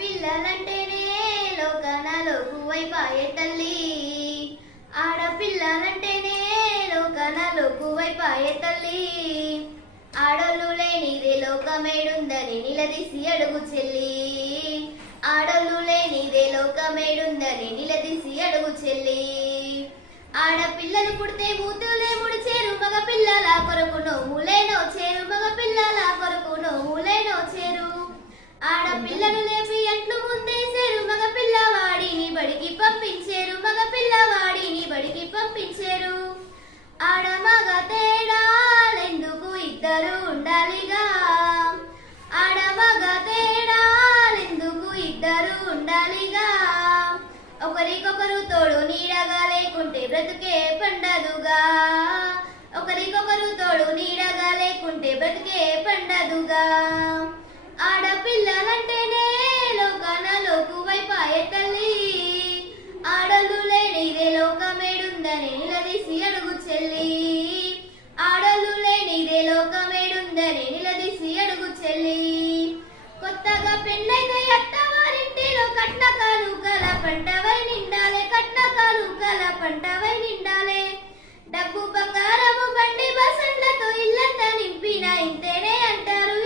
ఆడపిల్లలంటేనే లోకనలో కువైపాయే తల్లి, ఆడపిల్లలంటేనే లోకనలో కువైపాయే తల్లి. ఆడోళ్ళు లేనిదే లోకమేడుందని నిలదీసి అడుగు చెల్లి, ఆడోళ్ళు లేనిదే లోకమేడుందని నిలదీసి అడుగు చెల్లి. ఆడపిల్లలు పుడితే మూతులే ముడిచేరు, మగ పిల్లల కొరకు నోములే నోచేరు, మగ పిల్లల కొరకు నోములే నోచేరు. ఆడపిల్లను లేపి అంట్లు ముందేసేరు, మగ పిల్లవాడిని బడికి పంపించేరు, మగ పిల్లవాడిని బడికి పంపించేరు. ఆడ మగ తేడాలెందుకు ఇద్దరు ఉండాలిగా, ఆడ మగ తేడాలెందుకు ఇద్దరు ఉండాలిగా. ఒకరికొకరు తోడు నీడగా లేకుంటే బ్రతుకే పండదుగా, ఒకరికొకరు తోడు నీడగా లేకుంటే బ్రతుకే పండదుగా. ఆడపిల్లలంటేనే లోకనలో కువైపాయే తల్లి, ఆడోళ్ళు లేనిదే లోకమేడుందని నిలదీసి అడుగు చెల్లి, ఆడోళ్ళు లేనిదే లోకమేడుందని నిలదీసి అడుగు చెల్లి. కొత్తగా పెళ్ళైతే అత్తవారింటిలో కట్న కానుకల పంటవై నిండాలే, కట్న కానుకల పంటవై నిండాలే. డబ్బు బంగారము బండి బసండ్లతో ఇల్లంతా నింపిన ఇంతేనే అంటారు,